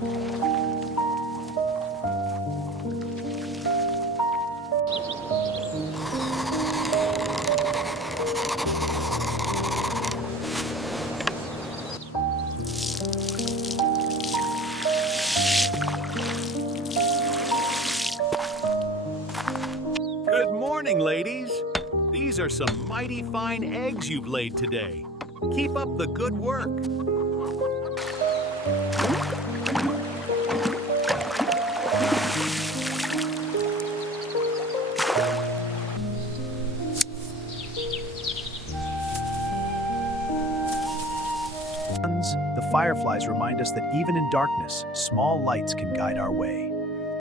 Good morning, ladies. These are some mighty fine eggs you've laid today. Keep up the good work. The fireflies remind us that even in darkness, small lights can guide our way.